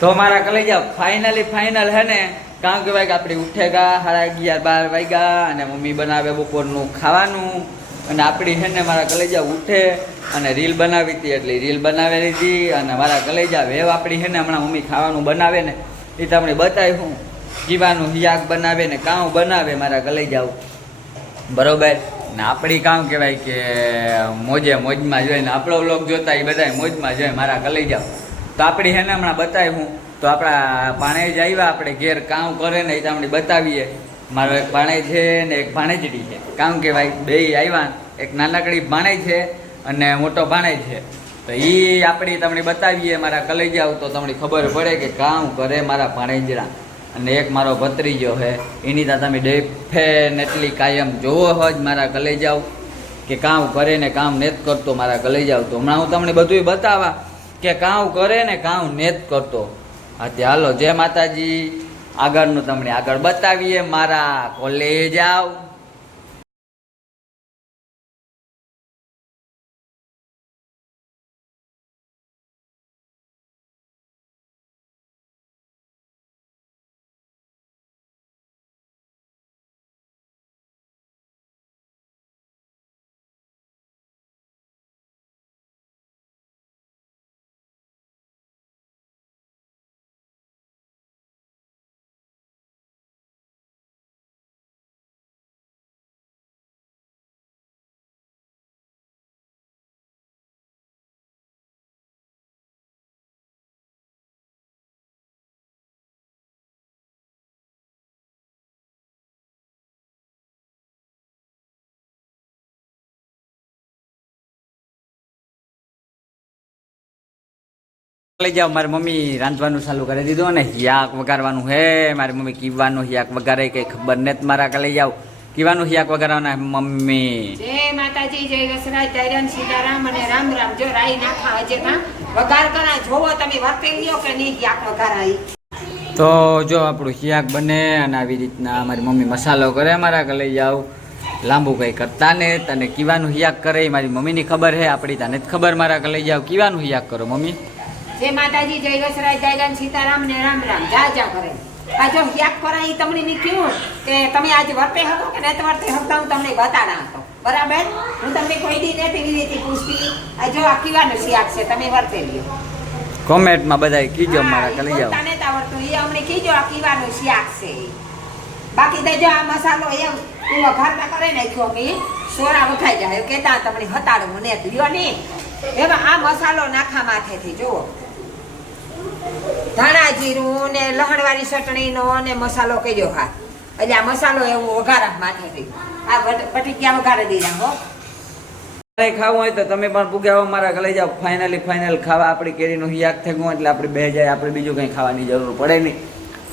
તો મારા કલેજા ફાઇનલ है ने કારણ કે ભાઈ આપણે ઉઠેગા 11:30-12 વાગ્યા અને મમ્મી બનાવે બપોરનું ખાવાનું અને આપણી છે ને મારા કલેજા ઉઠે અને રીલ બનાવી હતી એટલે રીલ બનાવી લીધી અને મારા કલેજા વેવ આપણી છે ને હમણાં મમ્મી ખાવાનું બનાવે ને એ તમને બતાવ્યું જીવાનું હિયાક બનાવે ને કામ બનાવે મારા કલેજાઓ બરોબર ને આપણી કામ કહેવાય કે મોજમાં જોઈએ ને આપણો વ્લોગ જોતા એ બધા મોજમાં જોઈએ મારા કલેજાઓ તો આપણી છે ને હમણાં બતાવ્યું તો આપણા ભાણેજ આવ્યા આપણે ઘેર કામ કરે ને એ તમને બતાવીએ મારો એક ભાણેજ છે ને એક ભાણેજડી છે કામ કે ભાઈ બે આવ્યા એક નાનકડી ભાણેજ છે અને મોટો ભાણેજ છે તો એ આપણી તમને બતાવીએ મારા કલેજાઓ તો તમને ખબર પડે કે કામ કરે મારા ભાણેજડા અને એક મારો ભત્રીજો છે એની તો તમે ડેફે એટલી કાયમ જોવો હોય મારા કલેજાઓ કે કામ કરે ને કામ નેત કરતો મારા કલેજાઓ તો હમણાં હું તમને બધું બતાવવા કે કામ કરે ને કામ નેત કરતો હા તે હાલો જય માતાજી આગળનું તમને આગળ બતાવીએ મારા કલેજાઓ લઈ જાઓ મારી મમ્મી રાંધવાનું ચાલુ કરી દીધું અને હિયાક વગાડવાનું હે મારી મમ્મી કીવાનું હિયાક વગાડે કઈ ખબર નથી મારા કે લઈ જાઓ કીવાનું હિયાક વગાડવાના મમ્મી જય માતાજી જય વસરાજ જય સીતારામ અને રામ રામ જો રાઈ નાખા હજે કા વગાર કરા જોવો તમે વર્તે લ્યો કે નહીં હિયાક વગારાઈ તો જો આપણું હિયાક બને અને આવી રીતના મારી મમ્મી મસાલો કરે મારા કે લઈ જાઓ લાંબુ કંઈ કરતા ને તને કીવાનું હિયાક કરે મારી મમ્મીની ખબર હે આપણી તને જ ખબર મારા કે લઈ જાઓ કીવાનું હિયાક કરો મમ્મી જય માતાજી જય વસરાજ જય સીતારામ ને રામ રામ જા કરે આ જો હિયાક કરાઈ તમને ની ક્યું કે તમે આજે વર્તે હતો કે નત વર્તે હતો હું તમને બતાડા હતો બરાબર હું તમને કોઈ દી નથી રીતી પૂછતી આ જો આ કીવાનું હિયાક છે તમે વર્તે લ્યો કોમેન્ટમાં બધાય કીજો મારા કે લઈ જાઓ તને તો આવડતું એ અમને કીજો આ કીવાનું હિયાક છે બાકી તો જો આ મસાલો એમ તું વઘારતા કરે નાખ્યો કે સોરા વખાઈ જાય કેતા તમને હતાડું ને લ્યો ને એમાં આ મસાલો નાખા માથેથી જુઓ ધાણા જીરું ને લહણવાળી ચટણીનો ને મસાલો કર્યો હા એટલે આ મસાલો એવું વઘારા માથેથી આ બટીકિયા વઘારી દીધા હો ખાવું હોય તો તમે પણ પૂગ્યા મારા કે લઈ જાઓ ફાઇનલ ખાવા આપણી કેરીનું હિયાક થઈ ગયું એટલે આપણે બે જાય આપણે બીજું કંઈ ખાવાની જરૂર પડે નહીં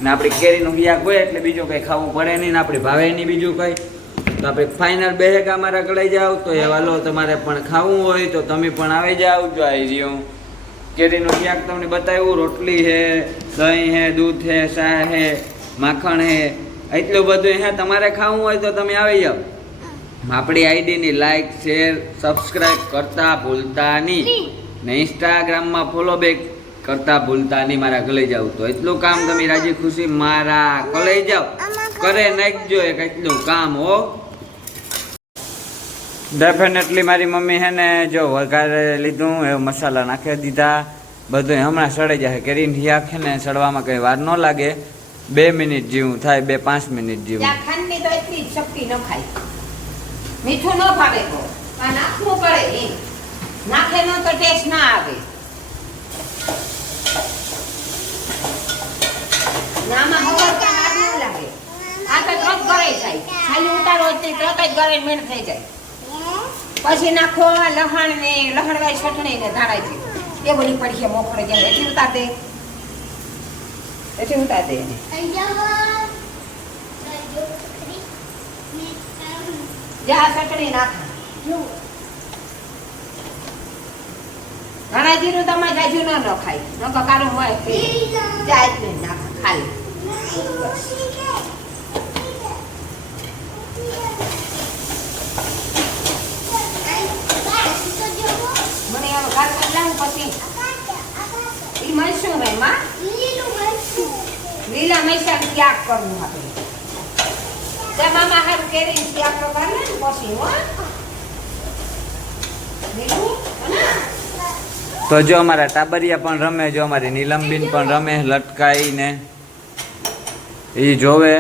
ને આપણી કેરીનું હિયાક હોય એટલે બીજું કંઈ ખાવું પડે નહીં ને આપણે ભાવે નહીં બીજું કંઈ તો આપણે ફાઇનલ બેહેગા મારા કે લઈ જાઓ તો એ વાલો તમારે પણ ખાવું હોય તો તમે પણ આવી જાઓ જો આવી રહ્યું કેરીનું હિયાક તમને બતાવ્યું રોટલી હે દહીં હે દૂધ હે ચા હે માખણ હે એટલું બધું હે તમારે ખાવું હોય તો તમે આવી જાઓ આપણી આઈડીની લાઈક શેર સબસ્ક્રાઈબ કરતા ભૂલતા નહીં ને ઇન્સ્ટાગ્રામમાં ફોલો બેક કરતા ભૂલતા નહીં મારા કલેજ જાવ તો એટલું કામ તમે રાજી ખુશી મારા કલેજ જાવ કરે નાખજો એક એટલું કામ હો ડેફિનેટલી મારી મમ્મી હે ને જો વઘારે લીધું એ મસાલા નાખી દીધા બધું હમણાં સડી જાય કેરીને હિયાક છે ને સડવામાં કંઈ વાર ન લાગે 2 મિનિટ જેવું થાય 2-5 મિનિટ જેવું ખાંડની તો એટલી શક્તિ ન ખાય મીઠું ન ભાવે તો આ નાખવું પડે નાખે ન તો ટેસ્ટ ના આવે નામાં હવા કાર ન લાગે આ તો તરત ગળે જાય ખાલી ઉતારો એટલે તરત જ ગળે મેણ થઈ જાય પછી નાખો લહણ ને લહણવાળી ચટણી ને ધાણા જીરું એ બધી પડી મોકળે જાય એટલી ઉતાર દે જા ચટણી નાખા ધાણા જીરું તમે જાજુ ન ખાય ન કકારું હોય જા એટલી નાખા ખાલી પછી ઈ મળશું ભાઈ માં મૈસા ત્યાગ કરવું આપણે જમામાં હારું કેરી ત્યાગ તો કરી ને પછી હો બીજું તો જો અમારા ટાબરિયા પણ રમે, જો અમારી નીલમબીન પણ રમે લટકાઈને એ જોવે.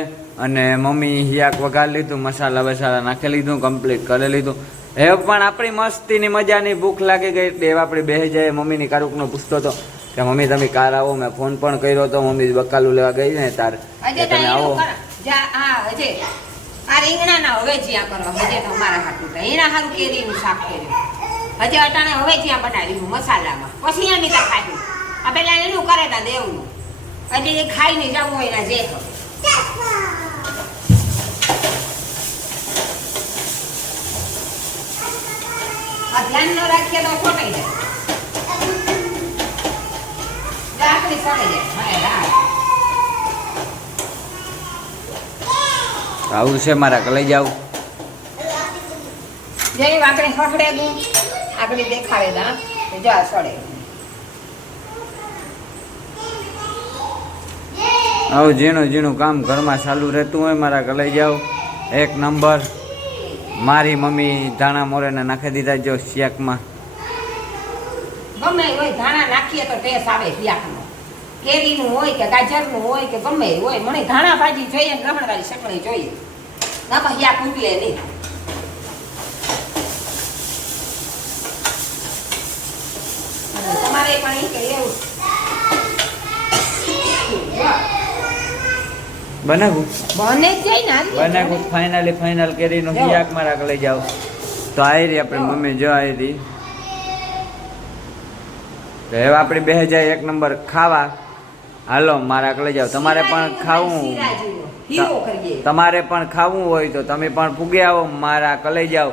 અને મમ્મી હિયાક વઘાર લીધું, મસાલા બસાલા નાખી લીધું, કમ્પ્લીટ કરી લીધું. હવે પણ આપણી મસ્તીની મજાની ભૂખ લાગી ગઈ એટલે હવે આપણે બેસી જાય. મમ્મીની કારુકનો પૂછતો હતો કે મમ્મી તમે કાર આવો, મેં ફોન પણ કર્યો હતો, મમ્મી બકાલું લેવા ગઈ ને તાર તમે આવો. આ રીંગણા ના હવે જ્યાં કરો હજે તો અમારા હાટું એના હારું કેરીનું શાક કર્યું હજે અટાણે હવે જ્યાં બનાવ્યું મસાલામાં પછી એની તો ખાધું આ પેલા એનું કરે તા દેવનું એટલે એ ખાઈને જવું હોય ને જે આ ધ્યાન ન રાખીએ તો ખોટાઈ જાય રાખડી સડે જાય. આવું છે મારા કલાઈ જાવ જે વાકડે હકડે ગયું આગળ દેખાડે દા જા સડે આવું ઝીણું ઝીણું કામ ઘરમાં ચાલુ રહેતું હોય મારા કલાઈ જાવ. એક નંબર. મારી મમ્મી ધાણા મોરેને નાખી દીધા જો શિયાકમાં. ગમે હોય ધાણા નાખીએ તો ટેસ્ટ આવે શિયાકનો. કેરીનું હોય કે ગાજરનું હોય કે ગમે હોય મને ધાણા ભાજી જોઈએ ને લમણવાળી ચટણી જોઈએ ના પછી શિયાક ઉકલે નહીં. તમારે પણ એ કે એવું બનાવું બને જ જાય ને બનાવું ફાઇનલ કેરીનું શિયાક મારા કલાઈ જાવ. તો આવી રહી આપણે મમ્મી જો આવી રહી. તો હવે આપણે બેસી જાય એક નંબર ખાવા. હાલો મારા કલે જાવ. તમારે પણ ખાવું હોય તો તમે પણ પૂગે આવો મારા કલે જાવ.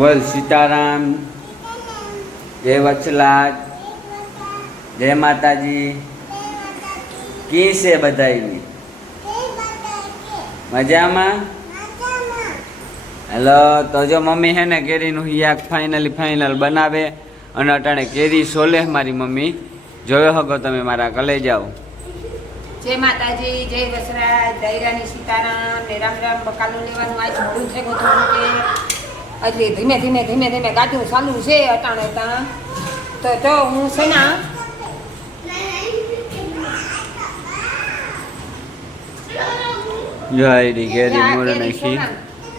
બોલ સીતારામ, જય વત્સલાજ, જય માતાજી. કી છે બધાયની મજામાં? હેલો. તો જો મમ્મી હે ને કેરીનું હિયાક ફાઇનલ બનાવે અને અટાણે કેરી સોલે મારી મમ્મી. જોયો હગો તમે મારા કલે જાઓ. જય માતાજી, જય વસરાજ, દૈરાની સીતારામ ને રામ રામ. બકાલું લેવાનું આજ મોડું છે ગોતું કે એટલે ધીમે ધીમે ગાડું ચાલુ છે અટાણે ત્યાં. તો જો હું છે ને જો આઈડી કેરી આ મોર કેરી નાખી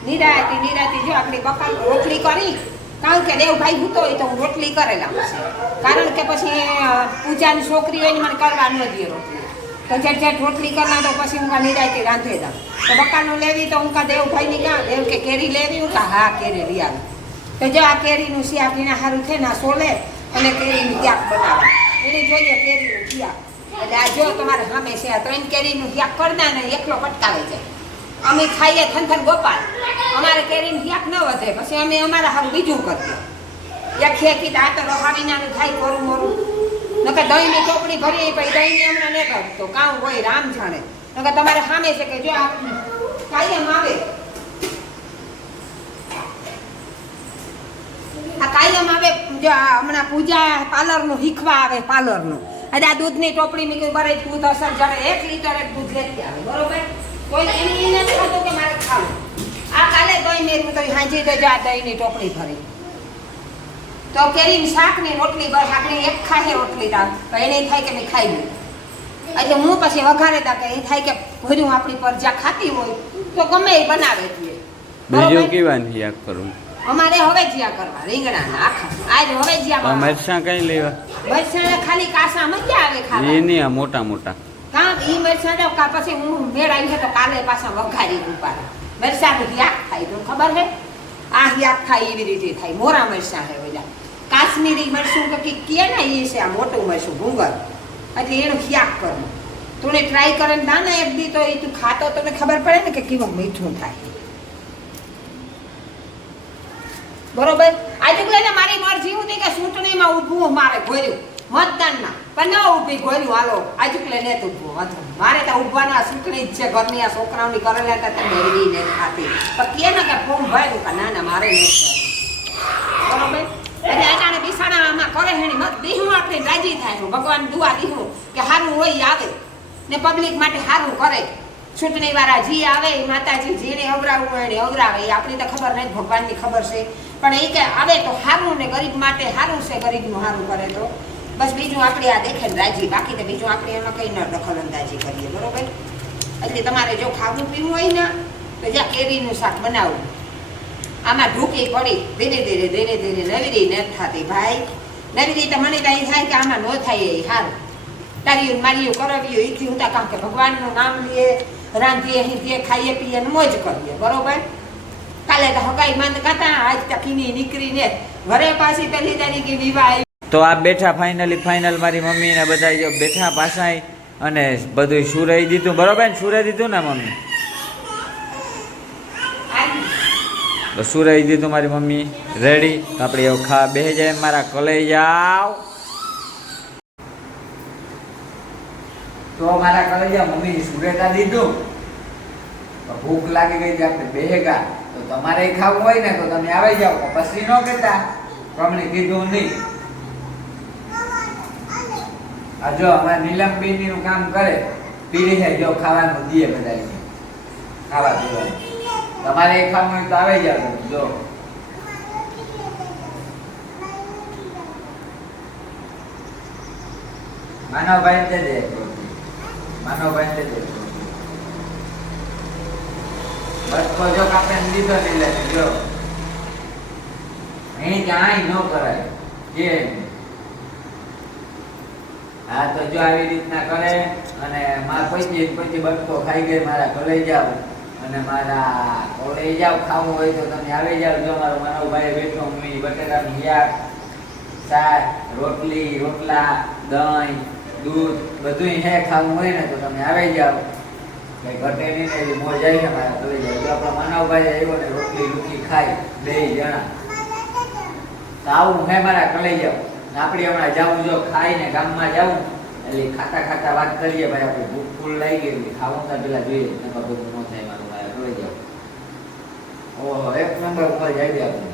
સોના નિરાતી જો આપણી બકાલ રોટલી કરી કારણ કે દેવભાઈ હૂતો હોય તો હું રોટલી કરેલા કારણ કે પછી પૂજાની છોકરી હોય ને મને કરવા ન દે રોટલી તો જેટ રોટલી કરવા તો પછી હું નિરાતી રાંધે દઉં તો બકાલનું લેવી તો હું દેવભાઈની ક્યાં દેવ કે કેરી લેવી હું હા કેરી લઈ આવી તો જો આ કેરીનું શિયાક એના સારું છે ને સોલે અને કેરીનું શાક બનાવે એને જોઈએ કેરીનું શાક એટલે આ જો તમારે સામે છે આ 3 કેરીનું શાક કરતા ને એકલો પટકાવે છે અમે ખાઈએ થનથન ગોપાલ અમારે કેરીનું શાક ન વધે પછી અમે અમારા સારું બીજું કરીએ એક ખેકી આ તો રહાવીનાનું થાય કોરું મોરું નકર દહીંની ચોપડી ભરીએ પછી દહીંની હમણાં નહીં કરતો કામ હોય રામ જાણે નકર તમારે સામે છે કે જો આ કાયમ આવે આ કાયમ આવે જો આ હમણાં પૂજા પાર્લરનું શીખવા આવે પાર્લરનું આજે આ દૂધની ટોપડી મેં કહ્યું બરે દૂધ અસર જડે 1 લીટર દૂધ લેતી આવે બરોબર કોઈ એની એને ખાતું કે મારે ખાવું આ કાલે દહીં મેરું તો હાજી તો જા દહીંની ટોપડી ભરી તો કેરીનું શાક ને રોટલી બસ આપણે એક ખાય રોટલી દાળ તો એને થાય કે મેં ખાઈ લઉં એટલે હું પછી વઘારે તા કે એ થાય કે ભર્યું આપણી પરજા ખાતી હોય તો ગમે એ બનાવે છે બીજું કેવાની શાક કરું અમારે હવે જ્યાં કરવા રીંગણાના આખા આજ હવે જ્યાં મરચાં કઈ લેવા મરચાં ખાલી કાસા મજા આવે ખાવા એ નહીં આ મોટા મોટા કાં ઈ મરચાં જાવ કા પછી હું મેળ આવી તો કાલે પાછા વઘારી ઉપર મરચાંનું શાક થાય તો ખબર હે આ શાક થાય એવી રીતે થાય મોરા મરચાં હે ઓલા કાશ્મીરી મરચું કે કે ને એ છે આ મોટું મરચું ભૂંગર એટલે એનું શાક કરવું તું ટ્રાય કરે ને દાના એક દી તો એ તું ખાતો તને ખબર પડે ને કે કેવું મીઠું થાય બરોબર આજે ને મારી મરજી હતી કે ચૂંટણીમાં ઊભું મારે ગોર્યું મતદાનમાં પણ ન ઊભી ગોર્યું હાલો આજે ને તું ઊભું મારે તો ઊભવાના ચૂંટણી જ છે ઘરની આ છોકરાઓની કરેલા હતા મેળવી ને ખાતી પણ કે ને કે ફોર્મ ભર્યું કે ના ના મારે નથી બરોબર એટલે એનાને બિસાણામાં કરે હેણી મત દીહું આપણે રાજી થાય ભગવાન દુઆ દીહું કે સારું હોય આવે ને પબ્લિક માટે સારું કરે ચૂંટણી વાળા જી આવે એ માતાજી જેને અવરાવવું હોય એને અવરાવે એ આપણી તો ખબર નહીં ભગવાનની ખબર છે પણ એ કે આવે તો સારું ને ગરીબ માટે સારું છે ગરીબનું સારું કરે તો બસ બીજું આપણે આ દેખે ને રાજી બાકી તો બીજું આપણે એમાં કંઈ ન દખલ અંદાજી કરીએ બરોબર એટલે તમારે જો ખાવું પીવું હોય ને તો જ્યાં કેરીનું શાક બનાવવું આમાં ઢૂકી પડી ધીરે ધીરે નવીરી નથી થતી ભાઈ નવીરી તો મને તો થાય કે આમાં ન થાય એ સારું તારીયું મારીયું કરાવ્યું એથી હું કામ કે ભગવાનનું નામ લઈએ રાંધીએ હીધીએ ખાઈએ પીએ ને મોજ કરીએ બરોબર કાલે તો હગાઈ મંદ કાતા આજ તકીની નીકળીને ઘરે પાછી પહેલી તારીખે વિવાહ આવી તો આ બેઠા ફાઇનલ મારી મમ્મી ને બધા જો બેઠા પાછા અને બધું સુરાઈ દીધું બરોબર ને સુરાઈ દીધું ને મમ્મી તો સુરાઈ દીધું મારી મમ્મી રેડી આપણે એવું ખા બેસી જાય મારા કલેઈ જાવ તો મારા કલેજા મમ્મી સુરેતા દીધું તો ભૂખ લાગી ગઈ છે આપણે બેહેગા તો તમારે ખાવું હોય ને તો તમે આવી જાઓ પછી ન કહેતા તમને કીધું નહીં આ જો અમારા નીલમબેન નું કામ કરે પીડી છે જો ખાવાનું દે બધા ખાવા પીવાનું તમારે ખાવું હોય તો આવી જાઓ જો માનવભાઈ દે દે માનવભાઈ દે દે બસ તો જો આપણે લીધો લઈ લે જો અહીં ક્યાંય ન કરાય કે હા તો જો આવી રીતના કરે અને મારા પછી બટકો ખાઈ ગઈ મારા ઘરે જાવ અને મારા ઘરે જાવ ખાવું હોય તો તમે આવી જાવ જો મારો માનવભાઈ બેઠો હું બટેટાનું શાક શાક રોટલી રોટલા દહીં દૂધ બધું હે ખાવું હોય ને તો તમે આવી જાવ કઈ ઘટે નહીં ને એવી મોજ આવી ને મારા ઘરે જાવ જો આપણા માનવભાઈ આવ્યો ને રોટલી રૂખી ખાઈ 2 જણા તો આવું હે મારા ઘરે જાવ આપણે હમણાં જાવું જો ખાઈને ગામમાં જાવું એટલે ખાતા વાત કરીએ ભાઈ આપણે ભૂખ ફૂલ લાગી ગઈ ખાવું તો પેલા જોઈએ નકર બધું ન થાય મારું ભાઈ જોઈ જાવ ઓહો 1 નંબર ઉપર જાય આપણે